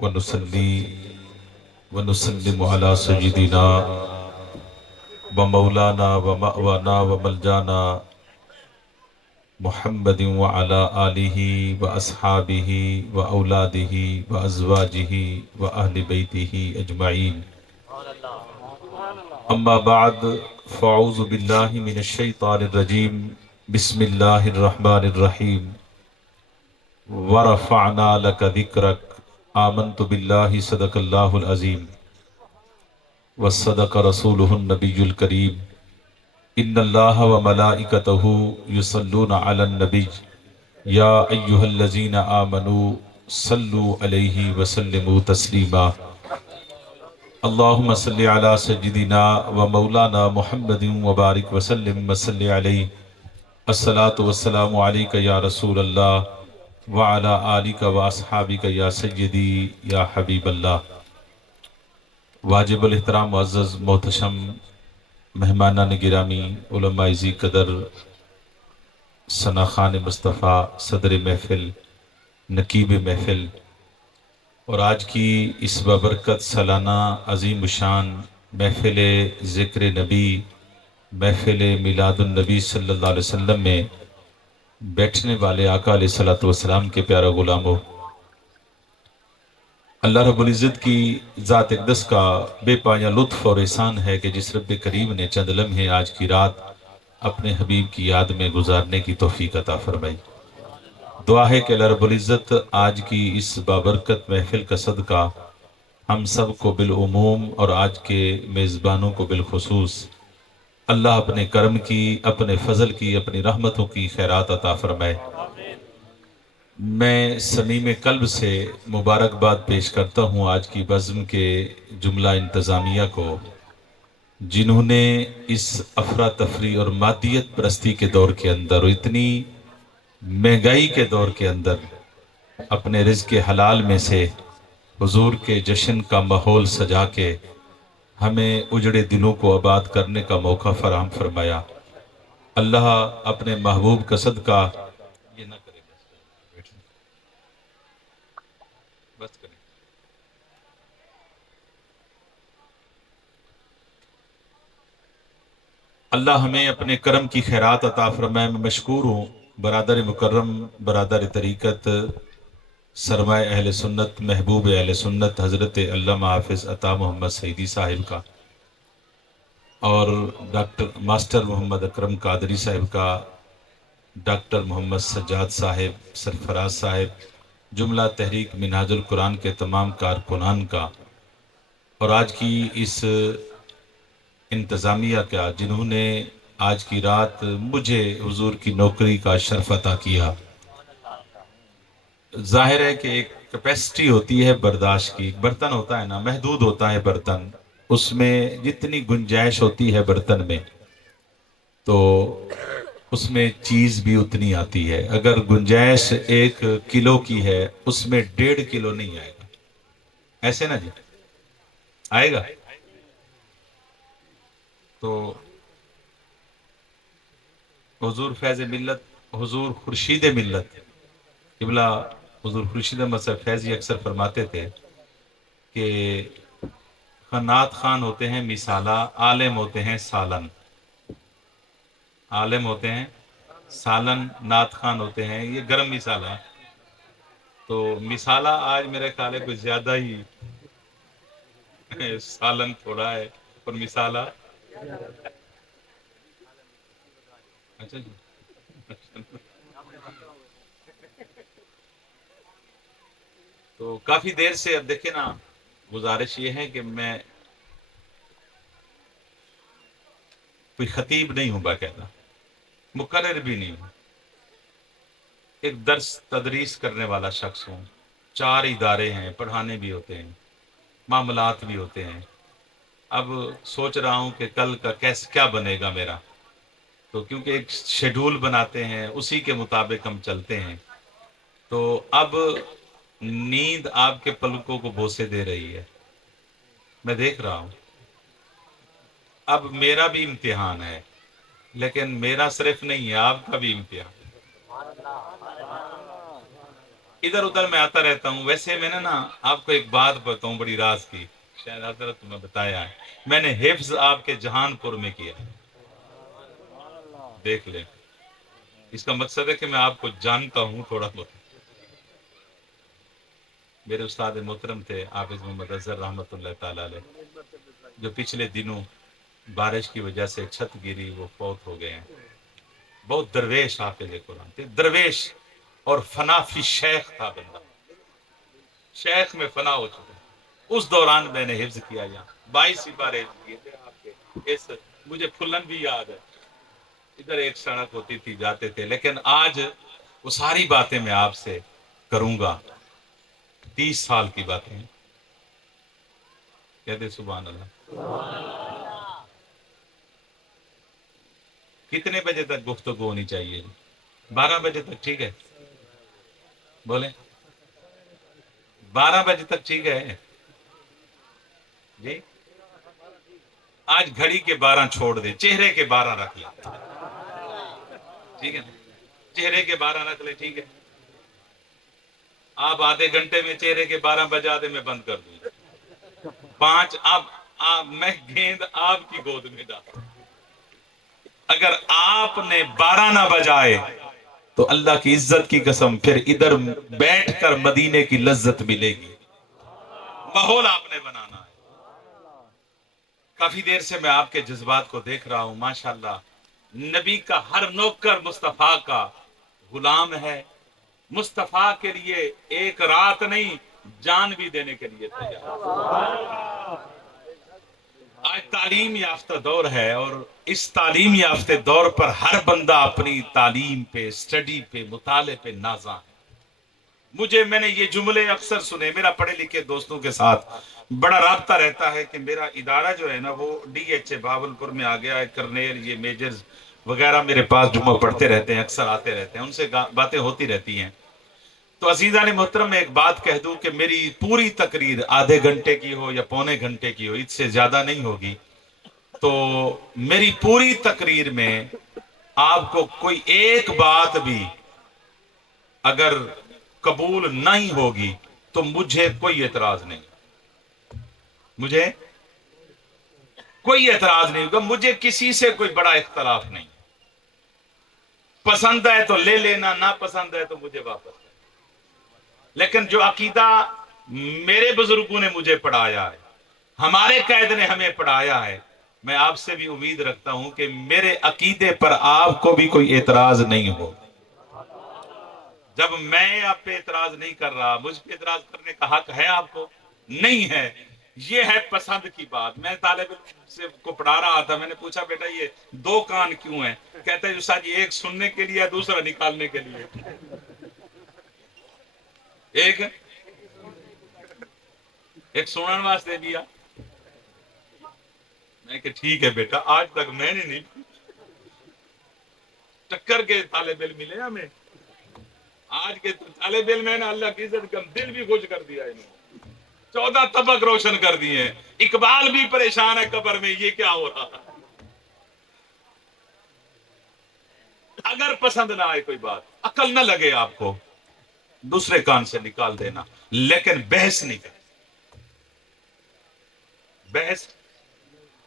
ونصلي ونسلم على سيدنا ومولانا ومأوانا وملجانا محمد وعلى آله وأصحابه وأولاده وأزواجه وأهل بيته أجمعين. أما بعد فأعوذ بالله من الشيطان الرجيم. بسم الله الرحمن الرحيم. ورفعنا لك ذكرك آمنت بالله صدق الله العظيم وصدق رسوله النبي الكريم. ان اللہ وملائکتہ یصلون علی النبی یا ایہا الذین آمنوا صلوا علیہ وسلموا تسلیما. اللہم صلی علی سیدنا و مولانا محمد وبارک وسلم وصل علیہ. الصلاة والسلام علیک یا رسول اللہ وعلی آلک و اصحابک یا سیدی یا حبیب اللہ. واجب الاحترام معزز محتشم مہمانان گرامی، علماء ذی قدر، ثنا خان مصطفیٰ، صدر محفل، نقیب محفل، اور آج کی اس بابرکت سالانہ عظیم الشان محفل ذکر نبی، محفل میلاد النبی صلی اللہ علیہ وسلم میں بیٹھنے والے آقا علیہ الصلوۃ والسلام کے پیارا غلاموں، اللہ رب العزت کی ذات اقدس کا بے پایہ لطف اور احسان ہے کہ جس رب کریم نے چند لمحے آج کی رات اپنے حبیب کی یاد میں گزارنے کی توفیق عطا فرمائی. دعا ہے کہ اللہ رب العزت آج کی اس بابرکت محفل کا صدقہ ہم سب کو بالعموم اور آج کے میزبانوں کو بالخصوص اللہ اپنے کرم کی، اپنے فضل کی، اپنی رحمتوں کی خیرات عطا فرمائے. میں صمیم قلب سے مبارکباد پیش کرتا ہوں آج کی بزم کے جملہ انتظامیہ کو، جنہوں نے اس افراتفری اور مادیت پرستی کے دور کے اندر اور اتنی مہنگائی کے دور کے اندر اپنے رزق حلال میں سے حضور کے جشن کا ماحول سجا کے ہمیں اجڑے دلوں کو آباد کرنے کا موقع فراہم فرمایا. اللہ اپنے محبوب کا صدقہ یہ نہ کرے، بس کریں. اللہ ہمیں اپنے کرم کی خیرات عطا فرمائے. میں مشکور ہوں برادر مکرم، برادر طریقت، سرمایہ اہل سنت، محبوب اہل سنت حضرت علامہ حافظ عطا محمد سعیدی صاحب کا، اور ڈاکٹر ماسٹر محمد اکرم قادری صاحب کا، ڈاکٹر محمد سجاد صاحب، سرفراز صاحب، جملہ تحریک منہاج القرآن کے تمام کارکنان کا، اور آج کی اس انتظامیہ کا جنہوں نے آج کی رات مجھے حضور کی نوکری کا شرف عطا کیا. ظاہر ہے کہ ایک کیپیسٹی ہوتی ہے برداشت کی، برتن ہوتا ہے نا، محدود ہوتا ہے برتن، اس میں جتنی گنجائش ہوتی ہے برتن میں تو اس میں چیز بھی اتنی آتی ہے. اگر گنجائش 1 کلو کی ہے اس میں 1.5 کلو نہیں آئے گا، ایسے نا جی، آئے گا. تو حضور فیض ملت، حضور خورشید ملت قبلہ، حضور خورشید احمد صاحب فیضی اکثر فرماتے تھے کہ خنات خان ہوتے ہیں مثالہ، عالم ہوتے ہیں سالن. عالم ہوتے ہیں سالن، نعت خان ہوتے ہیں یہ گرم مثالہ. تو مثالہ آج میرے خیال ہے کچھ زیادہ ہی سالن تھوڑا ہے اور مثالہ اچھا جی. تو کافی دیر سے اب دیکھیں نا، گزارش یہ ہے کہ میں کوئی خطیب نہیں ہوں، باقاعدہ مقرر بھی نہیں ہوں، ایک درس تدریس کرنے والا شخص ہوں. 4 ادارے ہیں، پڑھانے بھی ہوتے ہیں، معاملات بھی ہوتے ہیں. اب سوچ رہا ہوں کہ کل کا کیا بنے گا میرا، تو کیونکہ ایک شیڈول بناتے ہیں اسی کے مطابق ہم چلتے ہیں. تو اب نیند آپ کے پلکوں کو بوسے دے رہی ہے، میں دیکھ رہا ہوں. اب میرا بھی امتحان ہے، لیکن میرا صرف نہیں ہے، آپ کا بھی امتحان. ادھر ادھر میں آتا رہتا ہوں. ویسے میں نے نا آپ کو ایک بات بتاؤں بڑی راز کی، شاید حضرت تمہیں بتایا ہے. میں نے حفظ آپ کے جہان پور میں کیا، دیکھ لیں. اس کا مقصد ہے کہ میں آپ کو جانتا ہوں تھوڑا بہت. میرے استاد محترم تھے حافظ محمد اظہر رحمۃ اللہ تعالی علیہ، جو پچھلے دنوں بارش کی وجہ سے چھت گری، وہ فوت ہو گئے ہیں. بہت درویش حافظ قرآن تھے، درویش اور فنا فی شیخ تھا بندہ، شیخ میں فنا ہو چکا. اس دوران میں نے حفظ کیا یہاں 22 پارے حفظ کیے تھے آپ کے. اس مجھے پھلن بھی یاد ہے. ادھر ایک سڑک ہوتی تھی، جاتے تھے. لیکن آج وہ ساری باتیں میں آپ سے کروں گا. 30 سال کی باتیں ہیں. کہتے سبحان اللہ. کتنے بجے تک گفتگو ہونی چاہیے؟ 12 بجے تک ٹھیک ہے؟ بولیں 12 بجے تک ٹھیک ہے جی. آج گھڑی کے 12 چھوڑ دے، چہرے کے 12 رکھ لیں. ٹھیک ہے نا؟ چہرے کے 12 رکھ لے. ٹھیک ہے، آپ آدھے گھنٹے میں چہرے کے 12 بجا دے، میں بند کر دوں. 5 اب میں گیند آپ کی گود میں ڈالتا. اگر آپ نے 12 نہ بجائے تو اللہ کی عزت کی قسم پھر ادھر بیٹھ کر مدینے کی لذت ملے گی. ماحول آپ نے بنانا ہے. کافی دیر سے میں آپ کے جذبات کو دیکھ رہا ہوں. ماشاءاللہ نبی کا ہر نوکر مصطفیٰ کا غلام ہے. مصطفیٰ کے لیے ایک رات نہیں، جان بھی دینے کے لیے تیار. آج تعلیم یافتہ دور ہے، اور اس تعلیم یافتہ دور پر ہر بندہ اپنی تعلیم پہ، سٹڈی پہ، مطالعے پہ نازاں ہے. میں نے یہ جملے اکثر سنے. میرا پڑھے لکھے دوستوں کے ساتھ بڑا رابطہ رہتا ہے کہ میرا ادارہ جو ہے نا وہ ڈی ایچ اے بہاولپور میں آ گیا ہے. کرنیل یہ میجرز وغیرہ میرے پاس جمعہ پڑھتے رہتے ہیں، اکثر آتے رہتے ہیں، ان سے باتیں ہوتی رہتی ہیں. تو عزیزان محترم میں ایک بات کہہ دوں کہ میری پوری تقریر آدھے گھنٹے کی ہو یا پونے گھنٹے کی ہو، اس سے زیادہ نہیں ہوگی. تو میری پوری تقریر میں آپ کو کوئی ایک بات بھی اگر قبول نہیں ہوگی تو مجھے کوئی اعتراض نہیں. مجھے کوئی اعتراض نہیں ہوگا. مجھے کسی سے کوئی بڑا اختلاف نہیں. پسند ہے تو لے لینا، نہ پسند ہے تو مجھے واپس ہے. لیکن جو عقیدہ میرے بزرگوں نے مجھے پڑھایا ہے، ہمارے قائد نے ہمیں پڑھایا ہے، میں آپ سے بھی امید رکھتا ہوں کہ میرے عقیدے پر آپ کو بھی کوئی اعتراض نہیں ہو. جب میں آپ پہ اعتراض نہیں کر رہا، مجھ پہ اعتراض کرنے کا حق ہے آپ کو؟ نہیں ہے. یہ ہے پسند کی بات. میں طالب علم سے کو پڑھا رہا تھا، میں نے پوچھا بیٹا یہ 2 کان کیوں ہیں؟ کہتا ہے استاد جی ایک سننے کے لیے، دوسرا نکالنے کے لیے. ایک سنن واسطے دیا. میں کہ ٹھیک ہے بیٹا، آج تک میں نے نہیں ٹکر کے طالب علم ملے ہمیں. آج کے طالب علم میں نے اللہ کی عزت کا دل بھی خوش کر دیا. انہوں 14 طبق روشن کر دیے ہیں. اقبال بھی پریشان ہے قبر میں، یہ کیا ہو رہا. اگر پسند نہ آئے کوئی بات، عقل نہ لگے آپ کو، دوسرے کان سے نکال دینا. لیکن بحث نہیں کر. بحث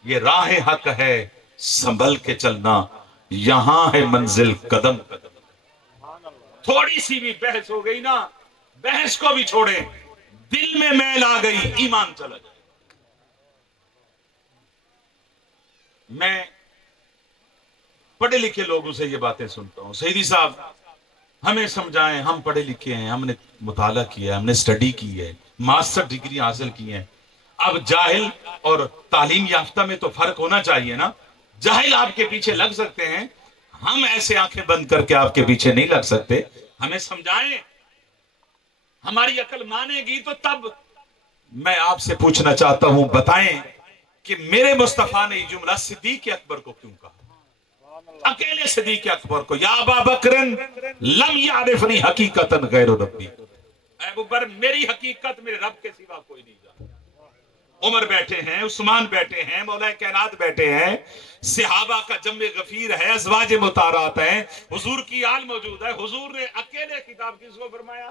یہ راہ حق ہے، سنبھل کے چلنا، یہاں ہے منزل قدم قدم. تھوڑی سی بھی بحث ہو گئی نا، بحث کو بھی چھوڑیں، دل میں میل آ گئی، ایمان چلا جائے. میں پڑھے لکھے لوگوں سے یہ باتیں سنتا ہوں، سیدی صاحب ہمیں سمجھائیں، ہم پڑھے لکھے ہیں، ہم نے مطالعہ کیا ہے، ہم نے سٹڈی کی ہے، ماسٹر ڈگری حاصل کی ہے. اب جاہل اور تعلیم یافتہ میں تو فرق ہونا چاہیے نا. جاہل آپ کے پیچھے لگ سکتے ہیں، ہم ایسے آنکھیں بند کر کے آپ کے پیچھے نہیں لگ سکتے. ہمیں سمجھائیں، ہماری عقل مانے گی تو تب. میں آپ سے پوچھنا چاہتا ہوں، بتائیں کہ میرے مصطفیٰ نے یہ جملہ صدیق اکبر کو کیوں کہا؟ اکیلے صدیق اکبر کو، یا ابا بکرن لم یعرفنی حقیقتا غیر ربی. اے ابو بکر میری حقیقت میرے رب کے سوا کوئی نہیں جانتا. عمر بیٹھے ہیں، عثمان بیٹھے ہیں، مولا کائنات بیٹھے ہیں، صحابہ کا جمع غفیر ہے، ازواج مطہرات ہیں، حضور کی آل موجود ہے. حضور نے اکیلے خطاب کس کو فرمایا؟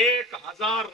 1000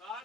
1000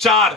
4।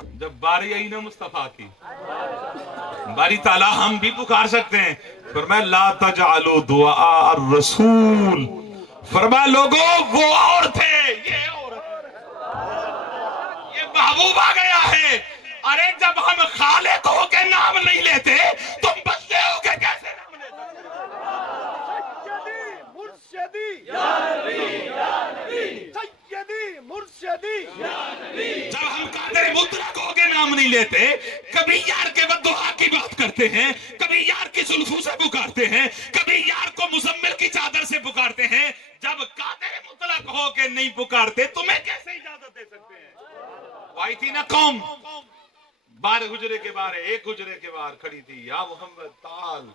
جب باری آئی نا مصطفیٰ کی، باری تعالیٰ ہم بھی پکار سکتے ہیں. فرمایا لا تجعلوا دعاء الرسول، فرمایا لوگوں وہ اور تھے، یہ اور یہ محبوب آ گیا ہے. ارے جب ہم خالق ہو کے نام نہیں لیتے تم بندے ہو کے کیسے نام لیتے؟ مرشدی یا نبی یا نبی، سیدی مرشدی یا نبی. جب ہم قادر مطلق ہو کے نام نہیں لیتے، کبھی یار کے بددعا کی بات کرتے ہیں، کبھی یار کی زلفوں سے پکارتے ہیں، کبھی یار کو مزمل کی چادر سے پکارتے ہیں. جب قادر مطلق ہو کے نہیں پکارتے تمہیں کیسے اجازت دے سکتے ہیں؟ آئی تھی نا قوم 12 حجرے کے باہر، ایک حجرے کے باہر کھڑی تھی، یا محمد تعال،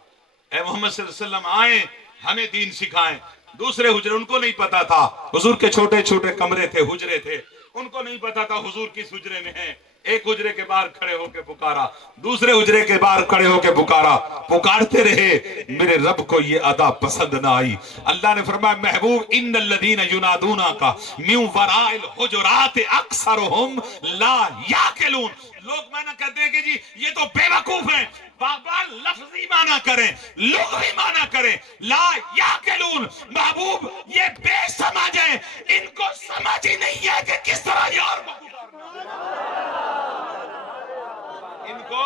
اے محمد صلی اللہ علیہ وسلم آئیں ہمیں دین سکھائیں. دوسرے حجرے ان کو نہیں پتا تھا، حضور کے چھوٹے چھوٹے کمرے تھے، حجرے تھے، ان کو نہیں پتا تھا حضور کس حجرے میں ہیں. ایک حجرے کے باہر کھڑے ہو کے پکارا، دوسرے حجرے کے باہر کھڑے ہو کے پکارا، پکارتے رہے. میرے رب کو یہ ادا پسند نہ آئی. اللہ نے فرمایا محبوب ان الذین ینادونک من وراء الحجرات اکثرهم لا یعقلون. لوگ معنی کہتے ہیں کہ جی یہ تو بے وقوف ہیں. بابا لفظی معنی کریں، لغوی معنی کریں. لا یعقلون، محبوب یہ بے سمجھ ہیں، ان کو سمجھ ہی نہیں ہے کہ کس طرح یار کو ان کو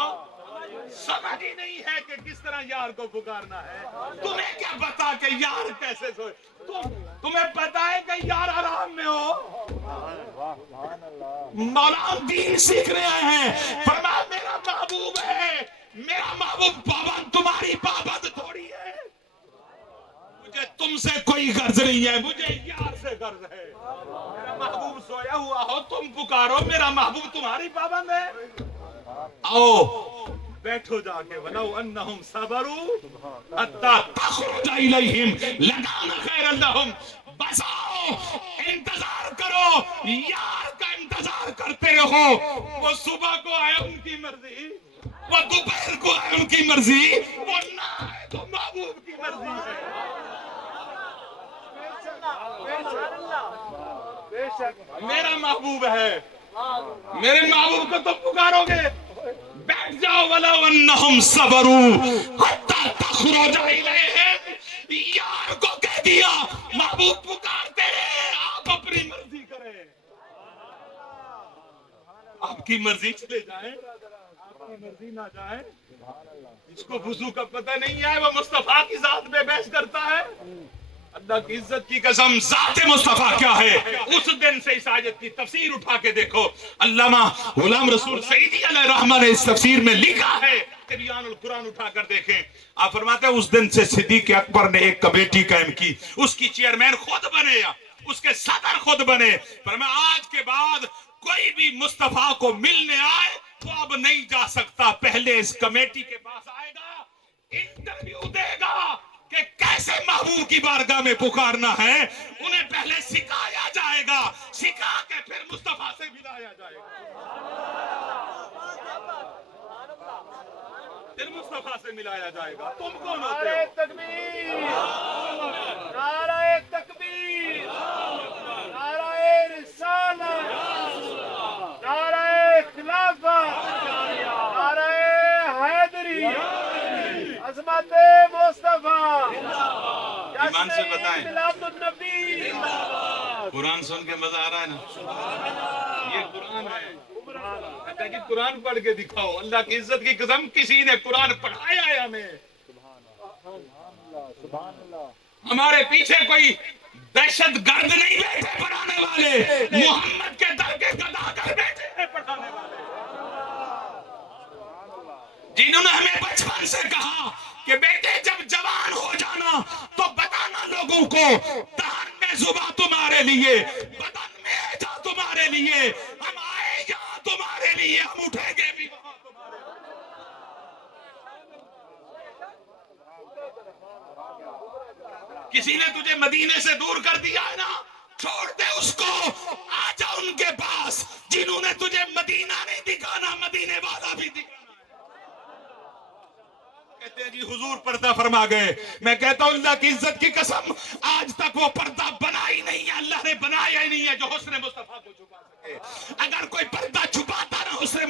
سمجھ ہی نہیں ہے کہ کس طرح یار کو پکارنا ہے. تمہیں کیا پتا کہ یار کیسے سوئے؟ تمہیں پتا ہے کہ یار آرام میں ہو. مولانا دین سیکھنے آئے ہیں، فرمایا میرا محبوب ہے، میرا محبوب پابند تمہاری پابند تھوڑی ہے. مجھے تم سے کوئی غرض نہیں ہے، مجھے یار سے غرض ہے. میرا محبوب سویا ہوا ہو تم پکارو، میرا محبوب تمہاری پابند ہے. آؤ بیٹھو جا کے وَلَوْ أَنَّهُمْ صَبَرُوا حَتَّى تَخْرُجَ إِلَيْهِمْ لَكَانَ خَيْرًا لَهُمْ. بس آؤ انتظار کرو، یار کا انتظار کرتے رہو. وہ صبح کو آئے ان کی مرضی، وہ دوپہر کو آئے ان کی مرضی، وہ نہ آئے تو محبوب کی مرضی ہے. میرا محبوب ہے، میرے محبوب کو تم پکارو گے. بیٹھ جاؤ وَلَوْ أَنَّهُمْ صَبَرُوا حَتَّى تَخْرُجَ إِلَيْهِمْ. یار کو کہہ دیا محبوب پکارتے ہیں، آپ اپنی مرضی کریں، آپ کی مرضی چلے جائیں، آپ کی مرضی نہ جائیں. جس کو وضو کا پتہ نہیں ہے وہ مصطفیٰ کی ذات پہ بحث کرتا ہے. اللہ کی عزت کی قسم، ذات مصطفیٰ کیا ہے اس دن سے اس آیت کی تفسیر اٹھا کے دیکھو. علامہ غلام رسول سعیدی علیہ رحمہ نے اس تفسیر میں لکھا ہے، تبیان القرآن اٹھا کر دیکھیں. آپ فرماتے ہیں اس دن سے صدیق اکبر نے ایک کمیٹی قائم کی، اس کی چیئرمین خود بنے یا اس کے صدر خود بنے. فرمایا آج کے بعد کوئی بھی مصطفیٰ کو ملنے آئے وہ اب نہیں جا سکتا، پہلے اس کمیٹی کے پاس آئے گا، انٹرویو دے گا کہ کیسے محبوب کی بارگاہ میں پکارنا ہے. انہیں پہلے سکھایا جائے گا، سکھا کے پھر مصطفیٰ سے ملایا جائے گا، پھر مصطفیٰ سے ملایا جائے گا. تم کون ہوتے ہو؟ تکبیر، نعرہ تکبیر، نعرہ رسالت، نعرہ خلافت، نعرہ حیدری، عظمت مصطفیٰ. ایمان سے بتائیں، میلاد النبی. قرآن سن کے مزہ آ رہا ہے نا؟ یہ قرآن ہے. کہتا کہ قرآن پڑھ کے دکھاؤ. اللہ کی عزت کی قسم کسی نے قرآن پڑھایا ہے ہمیں؟ ہمارے پیچھے کوئی دہشت گرد نہیں بیٹھے پڑھانے والے، محمد کے در کے گداگر بیٹھے ہیں پڑھانے والے، جنہوں نے ہمیں بچپن سے کہا کہ بیٹے جب جوان ہو جانا تو بتانا لوگوں کو دہن میں زباں تمہارے لیے، بدن میں ایجا تمہارے لیے، ہم آئے یہاں تمہارے لیے، ہم اٹھیں گے بھی وہاں تمہارے لیے. کسی نے تجھے مدینے سے دور کر دیا ہے نا، چھوڑ دے اس کو، آ جا ان کے پاس جنہوں نے تجھے مدینہ نہیں دکھانا، مدینے والا بھی دکھانا. کہتے ہیں جی حضور پردہ فرما گئے. میں کہتا ہوں اللہ کی عزت کی قسم آج تک وہ پردہ بنا ہی نہیں ہے، اللہ نے بنایا ہی نہیں ہے جو حسن مصطفیٰ کو چھپا سکے. اگر کوئی پردہ چھپاتا نا حسن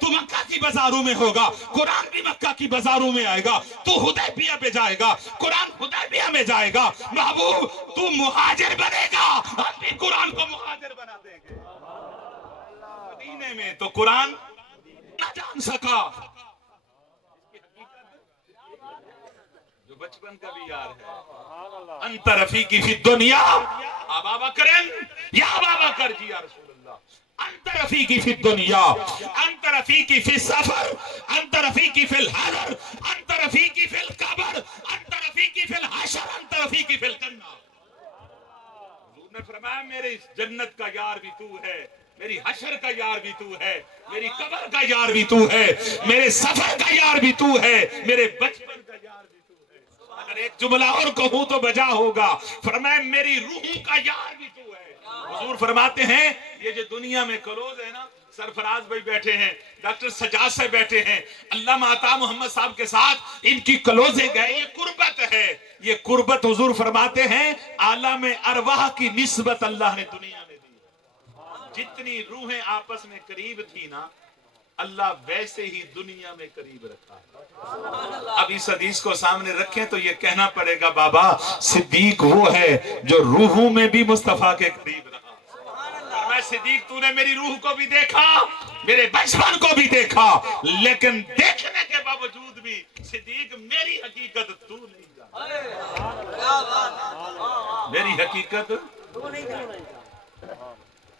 تو مکہ کی بازاروں میں ہوگا، قرآن بھی مکہ کی بازاروں میں آئے گا، تو حدیبیہ پہ جائے گا، قرآن حدیبیہ میں جائے گا۔ محبوب تو مہاجر بنے گا، ہم بھی قرآن کو مہاجر بنا دیں گے۔ مدینے میں تو قرآن نہ جان سکا، جو بچپن کا بھی یار ہے، انت رفیقی فی الدنیا ابا بکر یا ابا بکر جی یا رسول اللہ، انت رفیقی فی الدنیا، انت رفیقی فی السفر، انت رفیقی فی الحضر، انت رفیقی فی القبر، انت رفیقی فی الحشر، انت رفیقی فی الجنہ۔ حضور نے فرمایا میرے اس جنت کا یار بھی تو ہے، میری حشر کا یار بھی تو ہے، میری قبر کا یار بھی تو ہے، میرے سفر کا یار بھی تو ہے، میرے بچپن کا یار بھی تو ہے۔ اگر ایک جملہ اور کہوں تو بجا ہوگا، فرمایا میری روح کا یار بھی تو ہے۔ حضور فرماتے ہیں یہ جو دنیا میں کلوز ہے نا، سرفراز بھائی بیٹھے ہیں، ڈاکٹر سجاد سے بیٹھے ہیں، علامہ عطا محمد صاحب کے ساتھ ان کی کلوزیں گئے، یہ قربت ہے، یہ قربت حضور فرماتے ہیں عالم ارواح کی نسبت اللہ نے دنیا میں دی۔ جتنی روحیں آپس میں قریب تھی نا، اللہ ویسے ہی دنیا میں قریب رکھا ہے۔ اب اس حدیث کو سامنے رکھیں تو یہ کہنا پڑے گا بابا صدیق وہ ہے جو روحوں میں بھی مصطفیٰ کے قریب رہا۔ میں صدیق تو نے میری روح کو بھی دیکھا، میرے بچپن کو بھی دیکھا، لیکن دیکھنے کے باوجود بھی صدیق میری حقیقت تو نہیں جانتا، میری حقیقت۔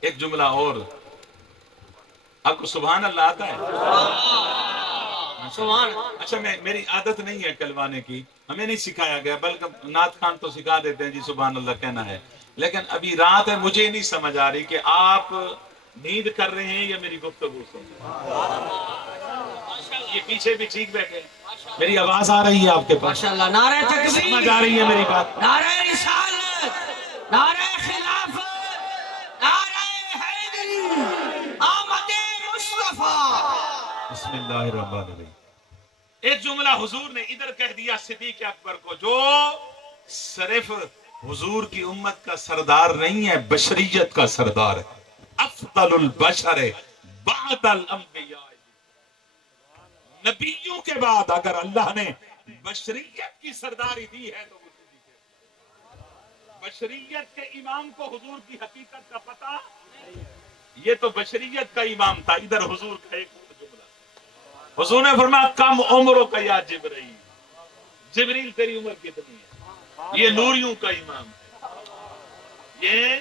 ایک جملہ اور، آپ کو سبحان اللہ آتا ہے؟ اچھا میری عادت نہیں ہے کلوانے کی، ہمیں نہیں سکھایا گیا، بلکہ نعت خان تو سکھا دیتے ہیں جی سبحان اللہ کہنا ہے، لیکن ابھی رات ہے، مجھے نہیں سمجھ آ رہی کہ آپ نیند کر رہے ہیں یا میری گفتگو سن رہے ہیں۔ یہ پیچھے بھی ٹھیک بیٹھے ہیں، میری آواز آ رہی ہے آپ کے پاس؟ ماشاءاللہ، نعرہ تکبیر، سمجھ آ رہی ہے میری بات؟ نعرہ رسالت، نعرہ خلافت، نعرہ حیدری، آمد مصطفیٰ۔ بسم اللہ الرحمن الرحیم۔ ایک جملہ حضور نے ادھر کہہ دیا صدیق اکبر کو، جو صرف حضور کی امت کا سردار نہیں ہے، بشریت کا سردار ہے، افضل البشر بعد الانبیاء۔ نبیوں کے بعد اگر اللہ نے بشریت کی سرداری دی ہے تو وہ صدیق ہے۔ بشریت کے امام کو حضور کی حقیقت کا پتہ، یہ تو بشریت کا امام تھا۔ ادھر حضور کا ایک جملہ، حضور نے فرمایا کم عمروں کا یا جبرائیل، جبریل تیری عمر کتنی ہے؟ یہ نوریوں کا امام ہے،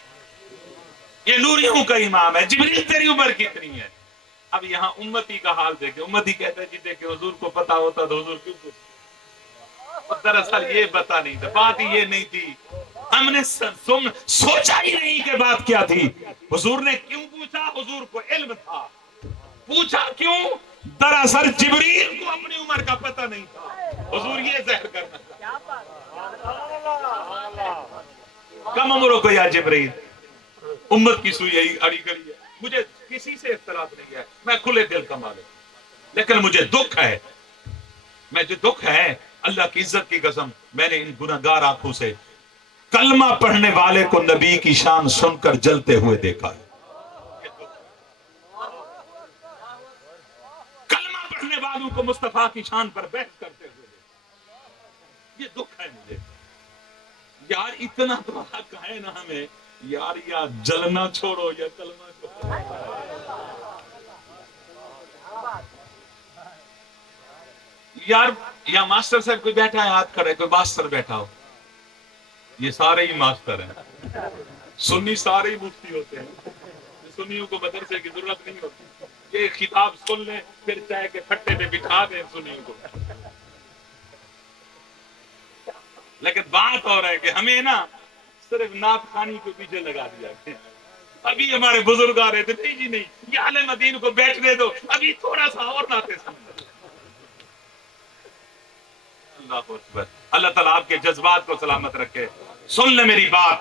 یہ نوریوں کا امام ہے، جبریل تیری عمر کتنی ہے؟ اب یہاں امتی کا حال دیکھیں، امتی کہتے ہیں جی دیکھیں حضور کو پتا ہوتا تو حضور کیوں پوچھتے؟ دراصل یہ پتا نہیں تھا، بات یہ نہیں تھی، ہم نے سوچا ہی نہیں کہ بات کیا تھی۔ حضور نے کیوں پوچھا؟ حضور کو علم تھا۔ پوچھا کیوں؟ دراصل جبریل کو اپنی عمر کا پتہ نہیں تھا، حضور یہ ظاہر کرنا تھا۔ کم عمروں کو یا جبریل، امت کی سوئی اڑی گئی ہے۔ مجھے کسی سے اختلاف نہیں ہے، میں کھلے دل کا مالک، لیکن مجھے دکھ ہے، مجھے دکھ ہے اللہ کی عزت کی قسم، میں نے ان گناہگار آنکھوں سے کلمہ پڑھنے والے کو نبی کی شان سن کر جلتے ہوئے دیکھا ہے۔ کلمہ پڑھنے والوں کو مصطفیٰ کی شان پر بحث کرتے ہوئے دیکھا، یہ دکھ ہے مجھے۔ یار اتنا تو حق ہے نا ہمیں یار، یا جلنا چھوڑو یا کلمہ چھوڑو۔ یار یا ماسٹر صاحب کوئی بیٹھا ہے ہاتھ کھڑے، کوئی ماسٹر بیٹھا ہو، یہ سارے ہی ماسٹر ہیں، سنی سارے ہی مفتی ہوتے ہیں، سنیوں کو مدرسے کی ضرورت نہیں ہوتی، یہ خطاب سن لیں پھر چائے کے کھٹے پہ بٹھا دیں سنیوں کو۔ لیکن بات ہو رہا ہے کہ ہمیں نا صرف نعت خوانی کے پیچھے لگا دیا ہے۔ ابھی ہمارے بزرگ آ رہے تھے، نہیں جی نہیں، یہ عالم دین کو بیٹھنے دو، ابھی تھوڑا سا اور نعتیں سن لو۔ اللہ اکبر، اللہ تعالیٰ آپ کے جذبات کو سلامت رکھے۔ سن لے میری بات،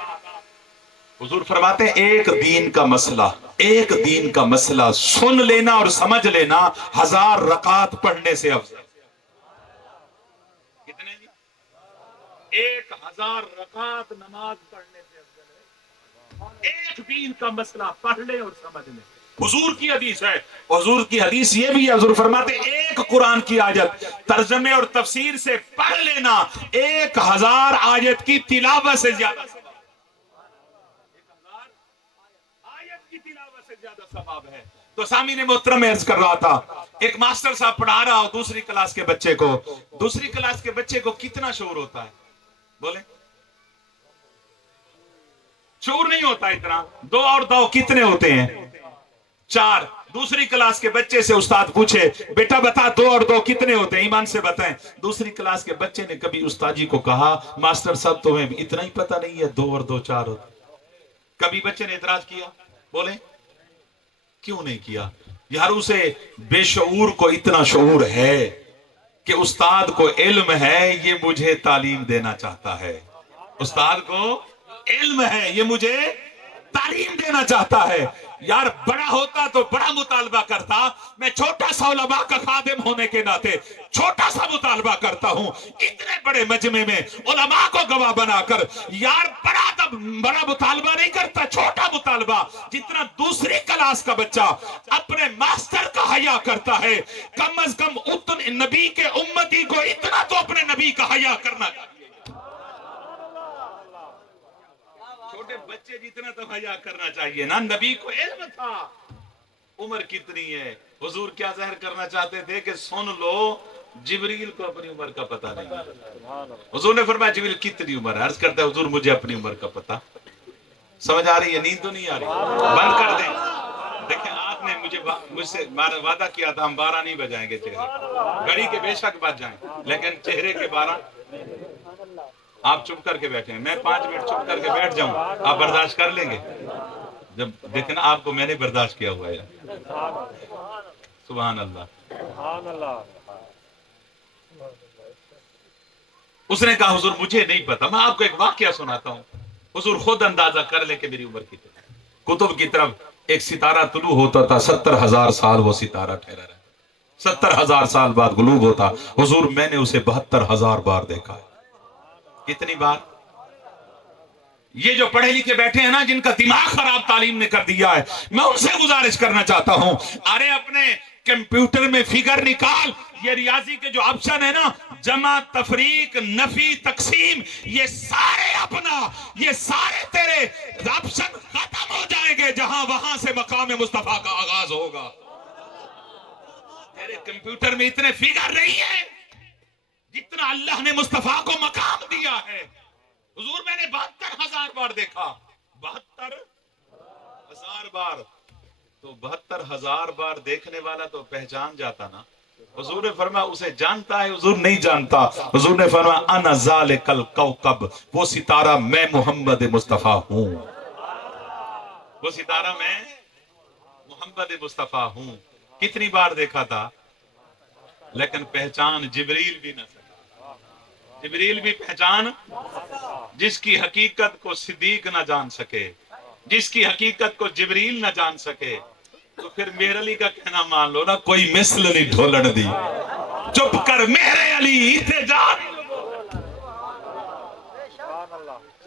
حضور فرماتے ہیں ایک دین کا مسئلہ، ایک دین کا مسئلہ سن لینا اور سمجھ لینا 1000 رکعت پڑھنے سے افضل۔ کتنے جی؟ 1000 رکعت نماز پڑھنے سے افضل ہے۔ ایک دین کا مسئلہ پڑھ لے اور سمجھ لے، حضور کی حدیث ہے. حضور کی حدیث یہ بھی ہے، حضور فرماتے ایک قرآن کی آیت ترجمے اور تفسیر سے پڑھ لینا 1000 آیت کی تلاوت سے زیادہ ثواب. 1000 آیت کی تلاوت سے زیادہ ثواب ہے. تو سامعین محترم عرض کر رہا تھا، ایک ماسٹر صاحب پڑھا رہا ہو دوسری کلاس کے بچے کو. دوسری کلاس کے بچے کو کتنا شعور ہوتا ہے؟ بولیں. شعور نہیں ہوتا اتنا. 2 اور 2 کتنے ہوتے ہیں؟ 4. دوسری کلاس کے بچے سے استاد پوچھے بیٹا بتا 2 اور 2 کتنے ہوتے ہیں؟ ایمان سے بتائیں. دوسری کلاس کے بچے نے کبھی استاد جی کو کہا ماسٹر صاحب تمہیں اتنا ہی پتہ نہیں ہے 2 اور 2 4 ہوتے؟ کبھی بچے نے اعتراض کیا؟ بولیں کیوں نہیں کیا؟ یار اسے بے شعور کو اتنا شعور ہے کہ استاد کو علم ہے یہ مجھے تعلیم دینا چاہتا ہے. استاد کو علم ہے یہ مجھے تعلیم دینا چاہتا ہے. یار بڑا ہوتا تو بڑا مطالبہ کرتا. میں چھوٹا سا علماء کا خادم ہونے کے ناطے چھوٹا سا مطالبہ کرتا ہوں اتنے بڑے مجمع میں علماء کو گواہ بنا کر. یار بڑا مطالبہ نہیں کرتا، چھوٹا مطالبہ. جتنا دوسری کلاس کا بچہ اپنے ماسٹر کا حیا کرتا ہے، کم از کم اتنے نبی کے امتی کو اتنا تو اپنے نبی کا حیا کرنا چاہیے. چھوٹے بچے جتنا تو حیا کرنا چاہیے نا. نبی کو علم تھا. عمر کتنی ہے؟ حضور کیا ظاہر کرنا چاہتے تھے کہ سن لو جبریل کو اپنی عمر کا پتہ نہیں ہے. حضور نے فرمایا جبریل کتنی عمر ہے؟ عرض کرتا ہے حضور مجھے اپنی عمر کا پتہ. سمجھ آ رہی ہے؟ نیند تو نہیں آ رہی؟ بند کر دیں. دیکھیں آپ نے مجھ سے وعدہ کیا تھا ہم 12 نہیں بجائیں گے چہرے. گھڑی کے بے شک بج جائیں لیکن چہرے کے 12. آپ چپ کر کے بیٹھے ہیں. میں 5 منٹ چپ کر کے بیٹھ جاؤں آپ برداشت کر لیں گے؟ جب دیکھیں نا آپ کو میں نے برداشت کیا ہوا ہے. سبحان اللہ. اس نے کہا حضور مجھے نہیں پتا. میں آپ کو ایک واقعہ سناتا ہوں. حضور خود اندازہ کر لے کہ میری عمر کتنی. کتب کی طرف ایک ستارہ طلوع ہوتا تھا 70,000 سال وہ ستارہ ٹھہرا رہا. 70,000 سال بعد غروب ہوتا. حضور میں نے اسے 72,000 بار دیکھا. کتنی بار؟ یہ جو پڑھے لکھے بیٹھے ہیں نا جن کا دماغ خراب تعلیم نے کر دیا ہے، میں ان سے گزارش کرنا چاہتا ہوں ارے اپنے کمپیوٹر میں فگر نکال. یہ ریاضی کے جو آپشن ہے نا جمع تفریق نفی تقسیم یہ سارے اپنا یہ سارے تیرے آپشن ختم ہو جائیں گے جہاں وہاں سے مقام مصطفیٰ کا آغاز ہوگا. تیرے کمپیوٹر میں اتنے فگر نہیں ہے جتنا اللہ نے مصطفیٰ کو مقام دیا ہے. حضور میں نے 72,000 بار دیکھا. 72,000 بار. تو 72,000 بار دیکھنے والا تو پہچان جاتا نا. حضور نے فرمایا اسے جانتا ہے؟ حضور نہیں جانتا. حضور نے فرمایا انا ذالک الکوکب، وہ ستارہ میں محمد مصطفیٰ ہوں. وہ ستارہ میں محمد مصطفیٰ ہوں. کتنی بار دیکھا تھا لیکن پہچان جبریل بھی نہ سکا. جبریل بھی پہچان. جس کی حقیقت کو صدیق نہ جان سکے، جس کی حقیقت کو جبریل نہ جان سکے، تو پھر مہر علی کا کہنا مان لو نا کوئی مثل نہیں ڈھولن دی. چپ کر مہر علی اتنے جان.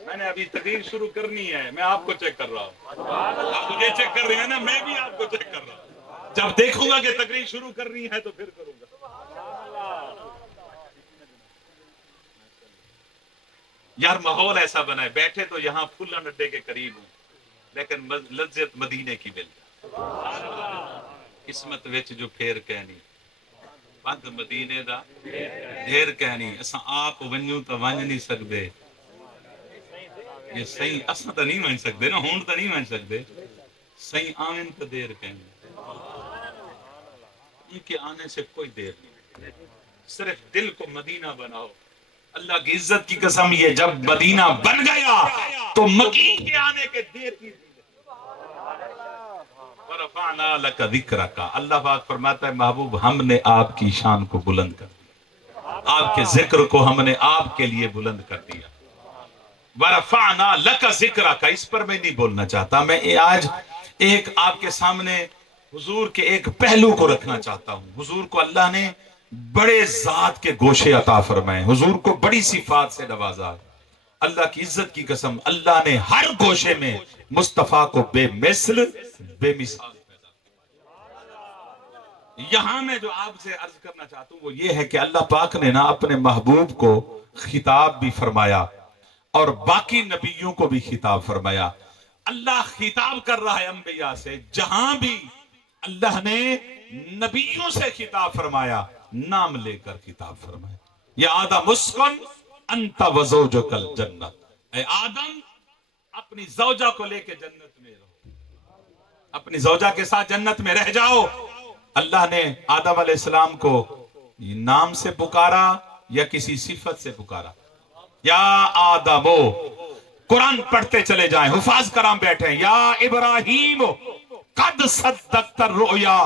میں نے ابھی تقریر شروع کرنی ہے. میں آپ کو چیک کر رہا ہوں. آپ مجھے چیک کر رہے ہیں نا، میں بھی آپ کو چیک کر رہا ہوں. جب دیکھوں گا کہ تقریر شروع کرنی ہے تو پھر کروں گا. یار ماحول ایسا بنا ہے بیٹھے تو یہاں پھولن اڈے کے قریب ہوں لیکن لذت مدینے کی مل. قسمت وچ جو پھیر کہنی بند مدینے دا ڈھیر کہنی. اساں آپ ونجوں تو ونج نہیں سکدے. یہ صحیح اساں تو نہیں ون سکدے نا، ہون تو نہیں ون سکدے. صحیح آمن تو دیر کہنی. ان کے آنے سے کوئی دیر نہیں. صرف دل کو مدینہ بناؤ. اللہ کی عزت کی قسم یہ جب مدینہ بن گیا تو مکی کے آنے کے دیر کی. ورفعنا لک ذکرک. اللہ پاک فرماتا ہے محبوب ہم نے آپ کی شان کو بلند کر دیا، آپ کے ذکر کو ہم نے آپ کے لیے بلند کر دیا. ورفعنا لک ذکرک. اس پر میں نہیں بولنا چاہتا. میں آج ایک آپ کے سامنے حضور کے ایک پہلو کو رکھنا چاہتا ہوں. حضور کو اللہ نے بڑے ذات کے گوشے عطا فرمائے، حضور کو بڑی صفات سے نوازا. اللہ کی عزت کی قسم اللہ نے ہر گوشے میں مصطفیٰ کو بے مثل بے مثال پیدا کیا. یہاں میں جو آپ سے عرض کرنا چاہتا ہوں وہ یہ ہے کہ اللہ پاک نے نا اپنے محبوب کو خطاب بھی فرمایا اور باقی نبیوں کو بھی خطاب فرمایا. اللہ خطاب کر رہا ہے انبیاء سے. جہاں بھی اللہ نے نبیوں سے خطاب فرمایا نام لے کر خطاب فرمایا. یا آدم اسکن انت وزوجک الجنت. اے آدم اپنی زوجہ کو لے کے جنت میں رہو, اپنی زوجہ کے ساتھ جنت میں رہ جاؤ. اللہ نے آدم علیہ السلام کو نام سے پکارا یا کسی صفت سے پکارا؟ یا آدمو. قرآن پڑھتے چلے جائیں, حفاظ کرام بیٹھیں. یا ابراہیم قد صدقت الرؤیا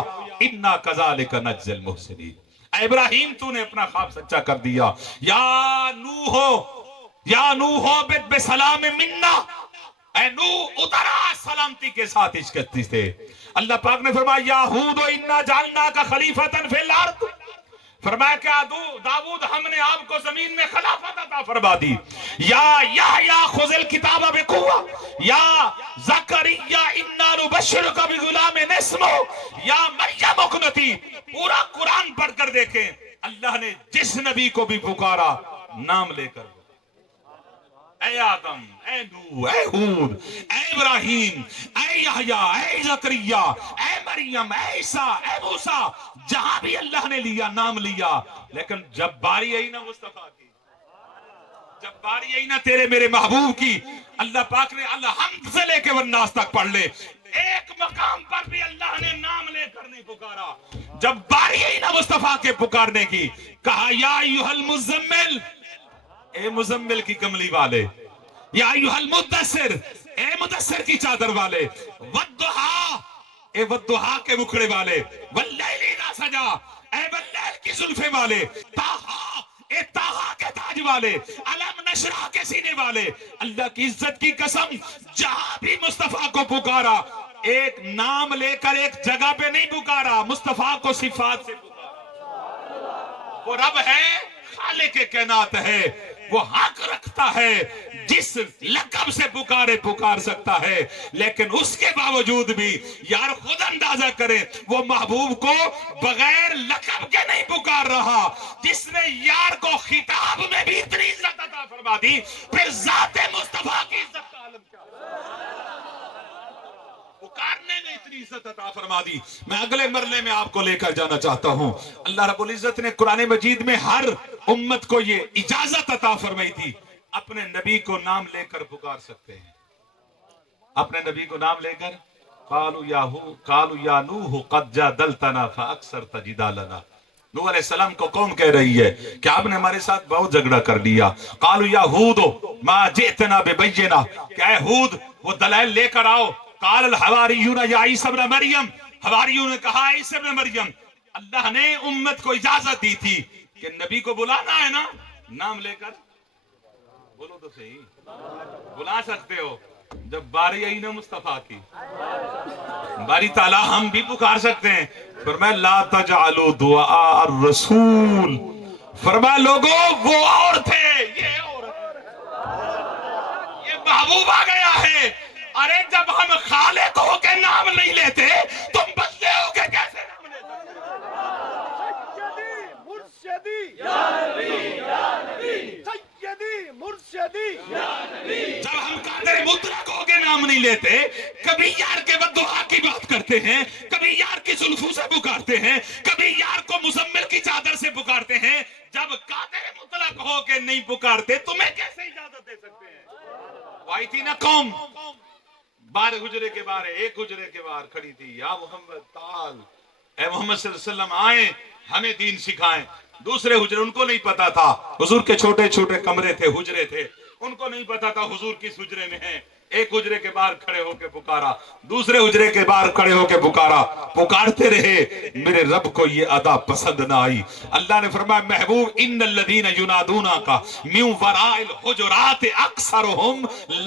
انا کذالک نجزی المحسنین. اے ابراہیم تو نے اپنا خواب سچا کر دیا. یا نوح بسلام منا. اے نوح اترا سلامتی کے ساتھ اس کشتی سے. اللہ پاک نے فرمایا یا ہود انا جعلناک خلیفۃ فی الارض. فرمایا کہ داؤد ہم نے آپ کو زمین میں خلافت عطا فرما دی. یا خذ الکتاب بقوہ. یا زکریا انا نبشرک بغلام اسمہ یا مریم اقنتی. پورا قرآن پڑھ کر دیکھیں اللہ نے جس نبی کو بھی پکارا نام لے کر. اے آدم, اے نوح, اے ہود, اے ابراہیم, اے یحییٰ, اے زکریا, اے مریم, اے عیسیٰ, اے موسیٰ, جہاں بھی اللہ نے لیا نام لیا. لیکن جب باری آئی نا مصطفیٰ کی, جب باری آئی نا تیرے میرے محبوب کی, اللہ پاک نے الحمد سے لے کے والناس تک پڑھ لے, ایک مقام پر بھی اللہ نے نام لے کر نہیں پکارا. جب باری آئی نا مصطفیٰ کے پکارنے کی, کہا یا ایھا المزمل, اے مزمل کی کملی والے. یا ایھا المدثر, اے مدثر کی چادر والے. والضحیٰ, اے والضحیٰ کے مکھڑے والے. واللیل اذا سجا, اے واللیل کی زلفیں والے. طٰہٰ, اے طٰہٰ کے تاج والے. الم نشرح کے سینے والے. اللہ کی عزت کی قسم جہاں بھی مصطفیٰ کو پکارا ایک نام لے کر ایک جگہ پہ نہیں پکارا, مصطفیٰ کو صفات سے پکارا. وہ رب ہے, خالق کائنات ہے, وہ حق رکھتا ہے, جس لقب سے پکارے پکار سکتا ہے. لیکن اس کے باوجود بھی یار خود اندازہ کریں وہ محبوب کو بغیر لقب کے نہیں پکار رہا. جس نے یار کو خطاب میں بھی اتنی عزت عطا فرما دی, پھر ذات مصطفیٰ کی عزت کا عالم کیا پکارنے میں اتنی عزت عطا فرما دی. میں اگلے مرلے میں آپ کو لے کر جانا چاہتا ہوں. اللہ رب العزت نے قرآن مجید میں ہر امت کو یہ اجازت عطا فرمائی تھی, اپنے نبی کو نام لے کر پکار سکتے ہیں. اپنے نبی کو نام لے کر قالوا یا نوح قد جادلتنا فاکثرت جدالنا. نوح علیہ السلام کو قوم کہہ رہی ہے کہ آپ نے ہمارے ساتھ بہت جھگڑا کر لیا. قالوا یا ہود ما جئتنا ببینہ, کہ اے ہود وہ دلائل لے کر آؤ. قال الحواریون یا عیسی ابن مریم, حواریوں نے کہا عیسی ابن مریم. اللہ نے امت کو اجازت دی تھی کہ نبی کو بلانا ہے نا نام لے کر, بولو تو صحیح, بلا سکتے ہو. جب باری آئی نا مصطفیٰ کی, باری تعالیٰ ہم بھی پکار سکتے ہیں. فرمایا لا تجعلوا دعاء الرسول, فرمایا لوگوں وہ اور تھے, یہ اور یہ محبوب آ گیا ہے. ارے جب ہم خالق ہو کے نام نہیں لیتے تم بندے ہو کے کیسے نام لیتے؟ سیدی مرشدی یا نبی, یا نبی, سیدی مرشدی یا نبی. جب ہم قادر مطلق ہو کے نام نہیں لیتے, کبھی یار کے والضحیٰ کی بات کرتے ہیں, کبھی یار کی زلفوں سے پکارتے ہیں, کبھی یار کو مزمل کی چادر سے پکارتے ہیں. جب قادر مطلق ہو کے نہیں پکارتے تمہیں کیسے اجازت دے سکتے ہیں؟ وائی تھی نا قوم, بارہ حجرے کے باہر, ایک حجرے کے باہر کھڑی تھی, یا محمد تعال, اے محمد صلی اللہ علیہ وسلم آئیں ہمیں دین سکھائیں. دوسرے حجرے, ان کو نہیں پتا تھا حضور کے چھوٹے چھوٹے کمرے تھے, حجرے تھے, ان کو نہیں پتا تھا حضور کس حجرے میں ہیں. ایک حجرے کے باہر کھڑے ہو کے پکارا, دوسرے حجرے کے باہر کھڑے ہو کے پکارا, پکارتے رہے. میرے رب کو یہ ادا پسند نہ آئی. اللہ نے فرمایا محبوب ان الذین ینادونک من وراء الحجرات اکثرهم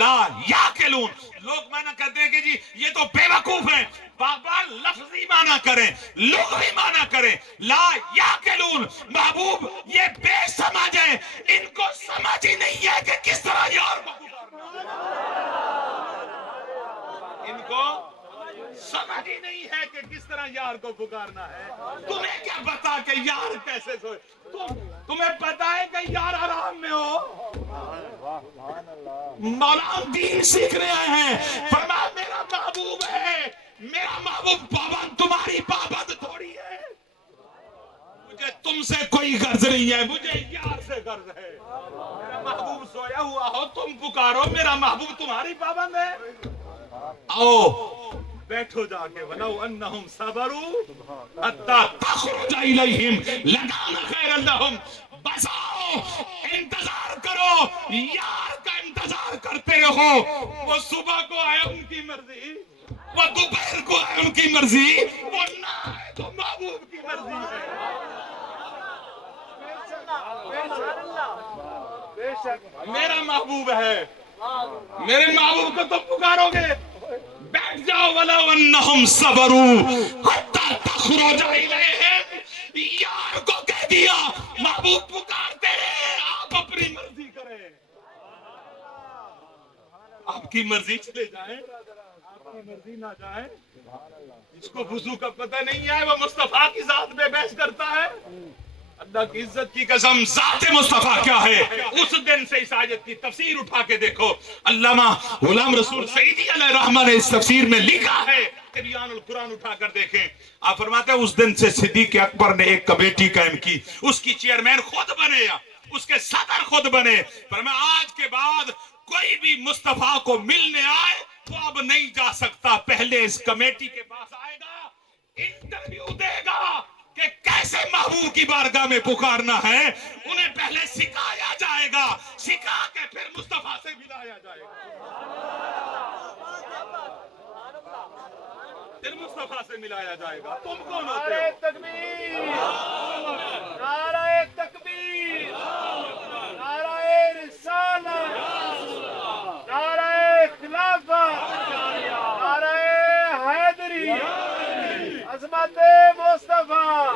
لا یعقلون. لوگ معنی کہتے ہیں کہ جی یہ تو بے وقوف ہیں. بابا لفظی معنی کریں, لغوی معنی کریں. لا یعقلون, محبوب یہ بے سمجھ ہیں, ان کو سمجھ ہی نہیں ہے کہ کس طرح یار کو پکارنا. ان کو سمجھ ہی نہیں ہے کہ کس طرح یار کو پکارنا ہے؟ تمہیں کیا پتا کہ یار کیسے سوئے؟ تمہیں پتا ہے کہ یار آرام میں ہو؟ مولانا دین سیکھنے آئے ہیں، فرمایا میرا محبوب ہے، میرا محبوب پابند تمہاری پابند تھوڑی ہے، مجھے تم سے کوئی غرض نہیں ہے، مجھے یار سے غرض ہے۔ میرا محبوب سویا ہوا ہو، تم پکارو، میرا محبوب تمہاری پابند ہے؟ آؤ بیٹھو جا کے، وَلَوْ أَنَّهُمْ صَبَرُوا حَتَّى تَخْرُجَ إِلَيْهِمْ لَكَانَ خَيْرًا لَهُمْ۔ بس آؤ انتظار کرو، یار کا انتظار کرتے رہو، وہ صبح کو آئے ان کی مرضی، وہ دوپہر کو آئے ان کی مرضی، وہ نہ آئے تو محبوب کی مرضی ہے۔ میرا محبوب ہے، میرے محبوب کو تم پکارو گے؟ بیٹھ جاؤ، وَلَوْ أَنَّهُمْ صَبَرُوا حَتَّى تَخْرُجَ إِلَيْهِمْ۔ یار کو کہہ دیا محبوب پکارتے رہے، آپ اپنی مرضی کریں، آپ کی مرضی چلے جائیں، آپ کی مرضی نہ جائیں۔ جس کو وضو کا پتہ نہیں ہے وہ مصطفیٰ کی ذات پہ بحث کرتا ہے۔ اللہ کی عزت کی قسم، ذات مصطفیٰ کیا ہے؟ اس دن سے اس آیت کی تفسیر اٹھا کے دیکھو، علامہ غلام رسول سعیدی علیہ رحمہ نے اس تفسیر میں لکھا ہے، تبیان القرآن اٹھا کر دیکھیں۔ آپ فرماتے ہیں اس دن سے صدیق اکبر نے ایک کمیٹی قائم کی، اس کی چیئرمین خود بنے، اس کے صدر خود بنے، فرمایا آج کے بعد کوئی بھی مصطفیٰ کو ملنے آئے وہ اب نہیں جا سکتا، پہلے اس کمیٹی کے پاس آئے گا، انٹرویو دے گا کہ کیسے محبوب کی بارگاہ میں پکارنا ہے، انہیں پہلے سکھایا جائے گا، سکھا کے پھر مصطفیٰ سے ملایا جائے گا، پھر مصطفیٰ سے ملایا جائے گا۔ تم کون ہوتے ہو؟ تکبیر، نعرہ تکبیر، نعرہ رسالت، نعرہ خلافت، نعرہ حیدری، عظمت مصطفیٰ،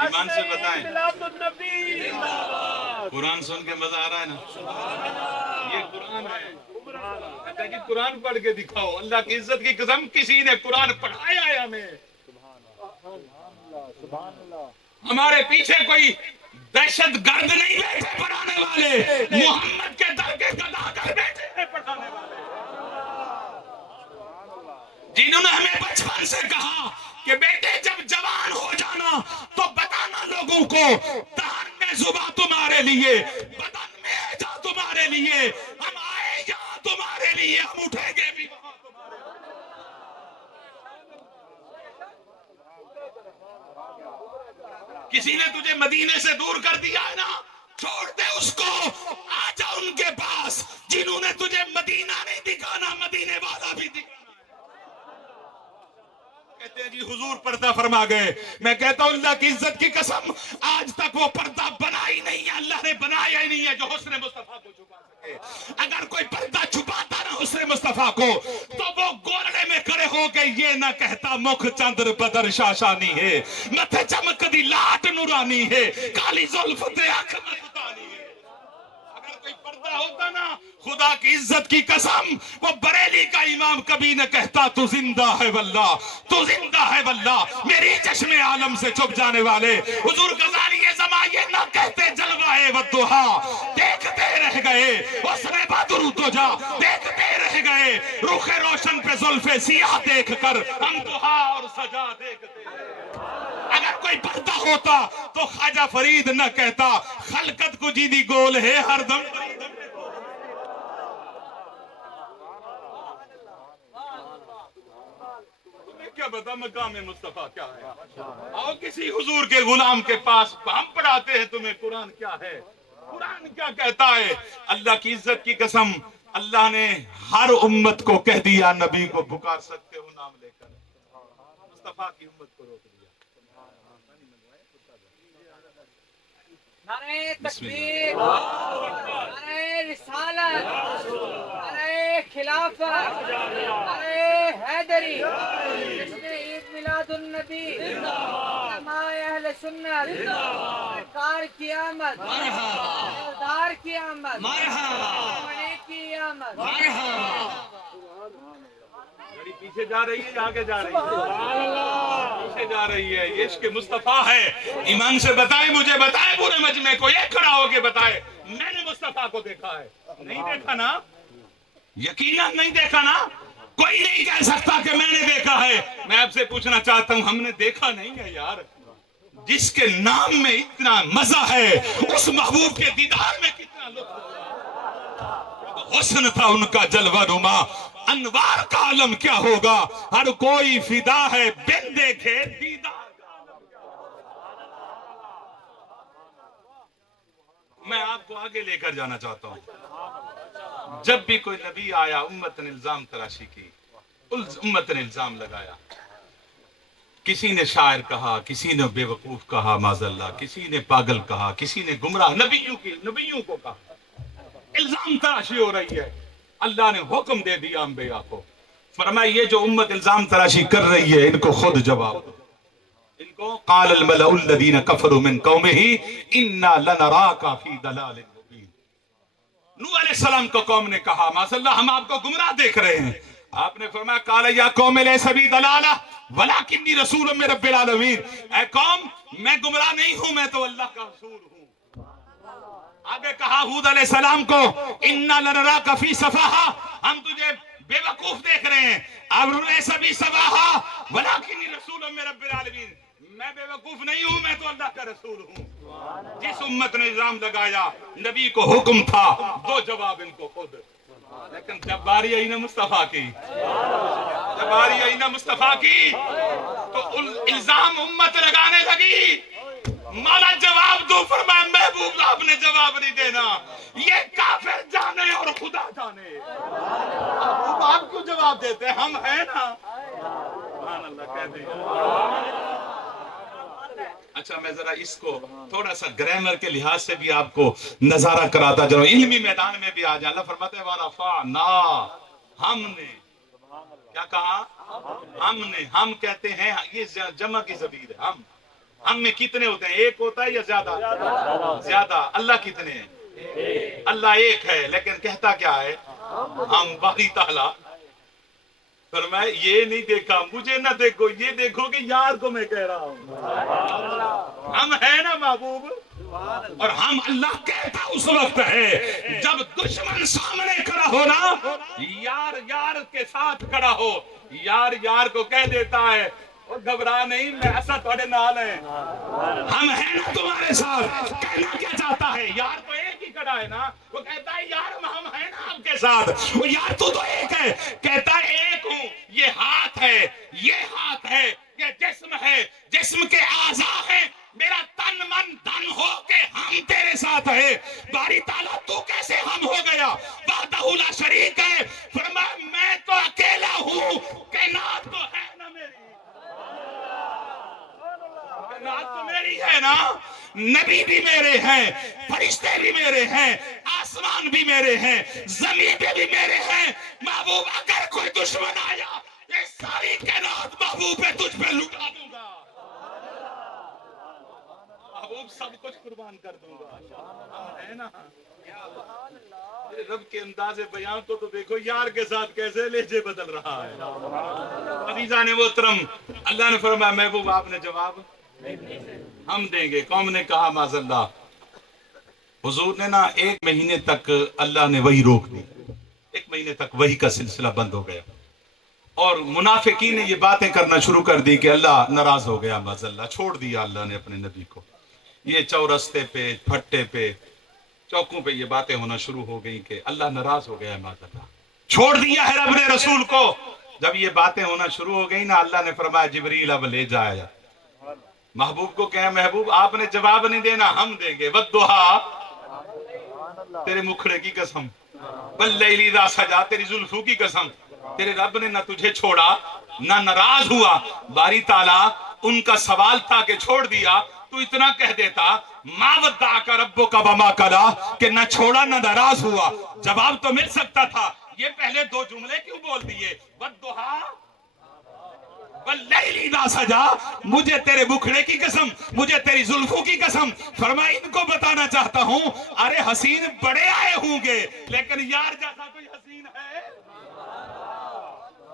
ایمان سے بتائیں، میلاد النبی، قرآن سن کے مزہ آ رہا ہے نا؟ یہ قرآن ہے، کہتا ہے کہ قرآن پڑھ کے دکھاؤ۔ اللہ کی عزت کی قسم، کسی نے قرآن پڑھایا ہے ہمیں؟ ہمارے پیچھے کوئی دہشت گرد نہیں بیٹھے پڑھانے والے، محمد کے در کے گدا کر بیٹھے ہیں پڑھانے والے، جنہوں نے ہمیں بچپن سے کہا کہ بیٹے جب جوان ہو جانا تو بتانا لوگوں کو، دہن میں زباں تمہارے لیے، بدن میں جا تمہارے لیے، ہم آئے یہاں تمہارے لیے، ہم اٹھیں گے بھی وہاں تمہارے لیے۔ کسی نے تجھے مدینے سے دور کر دیا ہے نا، چھوڑ دے اس کو، آ جا ان کے پاس جنہوں نے تجھے مدینہ نہیں دکھانا، مدینے والا بھی دکھانا ہے۔ کہتے ہیں جی حضور پردہ فرما گئے، میں کہتا ہوں اللہ کی عزت کی قسم آج تک وہ پردہ بنا ہی نہیں ہے، اللہ نے بنایا ہی نہیں ہے جو حسن مصطفیٰ کو چھپا سکے۔ اگر کوئی پردہ چھپاتا نا حسن مصطفیٰ کو تو وہ گورڑے میں کھڑے ہو کے یہ نہ کہتا مکھ چندر بدر شاشانی ہے، متھے چمک دی لاٹ نورانی ہے، کالی زلف تے آنکھ مستانی ہے۔ اگر کوئی پردہ ہوتا نا، خدا کی عزت کی قسم وہ بریلی کا امام کبھی نہ کہتا تو زندہ ہے واللہ، تو زندہ ہے واللہ، میری چشم عالم سے چھپ جانے والے حضور غزالی زمان یہ نہ کہتے جلوہ والضحا، دیکھتے رہ گئے حسن بدر تو جا، دیکھتے رہ گئے رخ روشن پہ زلف سیاہ دیکھ کر ہم ضحا اور سجا دیکھتے رہ گئے۔ اگر کوئی پردہ ہوتا تو خواجہ فرید نہ کہتا خلقت کو جیدی گول ہے ہر دم۔ تمہیں کیا بتا مقام مصطفیٰ کیا ہے؟ آؤ کسی حضور کے غلام کے پاس، ہم پڑھاتے ہیں تمہیں قرآن کیا ہے، قرآن کیا کہتا ہے۔ اللہ کی عزت کی قسم اللہ نے ہر امت کو کہہ دیا نبی کو پکار سکتے ہو نام لے کر، مصطفیٰ کی امت کو روک دیا۔ نعرہ تکبیر، نعرہ رسالت، نعرہ خلافت، نعرہ حیدری، جشن عید میلاد النبی، علماء اہل سنت، سرکار کی آمد، سردار کی آمد، منے کی آمد۔ پیچھے جا رہی ہے یا آگے جا رہی ہے؟ پیچھے جا رہی ہے. یہ عشق مصطفیٰ ہے. ایمان سے بتائے, مجھے بتائے, پورے مجمع کو یہ کھڑا ہو کے بتائے, میں نے مصطفیٰ کو دیکھا ہے؟ نہیں دیکھا نا؟ یقیناً نہیں دیکھا نا. کوئی نہیں کہہ سکتا کہ میں نے دیکھا ہے. میں آپ سے پوچھنا چاہتا ہوں, ہم نے دیکھا نہیں ہے یار. جس کے نام میں اتنا مزہ ہے, اس محبوب کے دیدار میں کتنا لطف. حسن تھا ان کا جلوہ نما, انوار کا عالم کیا ہوگا. ہر کوئی فدا ہے بن دیکھے دیدار. میں آپ کو آگے لے کر جانا چاہتا ہوں. جب بھی کوئی نبی آیا امت نے الزام تراشی کی, امت نے الزام لگایا. کسی نے شاعر کہا, کسی نے بے وقوف کہا معاذ اللہ, کسی نے پاگل کہا, کسی نے گمراہ. نبیوں کو کہا. الزام تراشی ہو رہی ہے. اللہ نے حکم دے دیا انبیاء کو, فرمایا یہ جو امت الزام تراشی کر رہی ہے ان کو خود جواب دو. ان کو قال الملأ الذین کفروا من قومہ انا لنراک فی ضلال مبین. نوح علیہ السلام کو قوم نے کہا معاذ اللہ ہم آپ کو گمراہ دیکھ رہے ہیں. آپ نے فرمایا قال یا قوم لیس بی ضلالہ ولکنی رسول من رب العالمین. اے قوم میں گمراہ نہیں ہوں, میں تو اللہ کا رسول ہوں. آگے کہا ہود علیہ السلام کو انا لنراک فی سفاہہ, ہم تجھے بے وقوف دیکھ رہے ہیں. اب لیس بی سفاہہ ولکنی رسول من رب العالمین, میں بے وقوف نہیں ہوں, میں تو اللہ کا رسول ہوں. جس امت نے الزام لگایا نبی کو حکم تھا دو جواب ان کو خود. لیکن جب باری آئی نا مصطفیٰ کی, جب باری آئی نا مصطفیٰ کی تو الزام امت لگانے لگی. مولا جواب دو, فرمایا محبوب آپ نے جواب نہیں دینا, یہ کافر جانے اور خدا جانے. محبوب آپ کو جواب دیتے, ہم ہیں نا. سبحان اللہ کہہ دیں. اچھا میں ذرا اس کو تھوڑا سا گرامر کے لحاظ سے بھی آپ کو نظارہ کراتا جاؤں, علمی میدان میں بھی آ جائے. اللہ فرماتے ہیں وَرَفَعْنَا, ہم نے کیا کہا, ہم نے. ہم کہتے ہیں یہ جمع کی ضمیر ہے. ہم میں کتنے ہوتے ہیں, ایک ہوتا ہے یا زیادہ؟ زیادہ. اللہ کتنے ہیں؟ اللہ ایک ہے, لیکن کہتا کیا ہے؟ ہم. باری تعالیٰ فرمایا یہ نہیں دیکھا, مجھے نہ دیکھو, یہ دیکھو کہ یار کو میں کہہ رہا ہوں. ہم ہیں نا محبوب, اور ہم اللہ کہتا اس وقت ہے جب دشمن سامنے کھڑا ہو نا, یار یار کے ساتھ کھڑا ہو. یار یار کو کہہ دیتا ہے اور گھبرا نہیں, میں ایسا تھوڑے نال ہے, ہم ہیں نا تمہارے ساتھ. کہنا کیا چاہتا ہے, یار تو ایک ہی کھڑا ہے نا. وہ کہتا ہے یار ہم ہیں نا آپ کے ساتھ. وہ یار تو ایک ہے, کہتا ہے ایک ہوں. یہ ہاتھ ہے, یہ ہاتھ ہے, یہ جسم ہے, جسم کے اعضاء ہیں. میرا تن من دھن ہو کے ہم تیرے ساتھ ہے. باری تعالیٰ تو کیسے ہم ہو گیا؟ وحدہ لا شریک ہے. فرمایا میں تو اکیلا ہوں, کائنات تو ہے نا میری. کائنات تو میری ہے نا. نبی بھی میرے ہیں, فرشتے بھی میرے ہیں, آسمان بھی میرے ہیں, زمین پہ بھی میرے ہیں. محبوب اگر کوئی دشمن آیا یہ ساری کائنات محبوب پہ تجھ پہ لٹا دوں گا. محبوب سب کچھ قربان کر دوں گا. ہے نا رب کے انداز بیان کو تو دیکھو, یار کے ساتھ کیسے لہجے بدل رہا ہے. عزیزان محترم, اللہ نے فرمایا محبوب آپ نے جواب ہم دیں گے. قوم نے کہا معاذ اللہ. حضور نے نا 1 مہینے تک اللہ نے وحی روک دی. 1 مہینے تک وحی کا سلسلہ بند ہو گیا, اور منافقین نے یہ باتیں کرنا شروع کر دی کہ اللہ ناراض ہو گیا معاذ اللہ. چھوڑ دیا اللہ نے اپنے نبی کو. یہ چورستے پہ, پھٹے پہ, چوکوں پہ یہ باتیں ہونا شروع ہو گئی کہ اللہ ناراض ہو گیا ہے معاذ اللہ. چھوڑ دیا ہے رب نے رسول کو. جب یہ باتیں ہونا شروع ہو گئی نا, اللہ نے فرمایا جبریل اب لے جایا. محبوب کو کہا محبوب آپ نے جواب نہیں دینا, ہم دیں گے. والضحیٰ, تیرے مکھڑے کی قسم, واللیل اذا سجا, تیری زلفوں کی قسم. تیرے رب نے نہ تجھے چھوڑا نہ ناراض ہوا. باری تعالیٰ ان کا سوال تھا کہ چھوڑ دیا, تو اتنا کہہ دیتا ما ودعک ربک وما قلی, کہ نہ چھوڑا نہ ناراض ہوا. جواب تو مل سکتا تھا. یہ پہلے 2 جملے کیوں بول دیے؟ والضحیٰ واللیل اذا سجا, مجھے تیرے مکھڑے کی قسم, مجھے تیری زلفوں کی قسم. فرمایا ان کو بتانا چاہتا ہوں, ارے حسین بڑے آئے ہوں گے لیکن یار جیسا کوئی حسین ہے.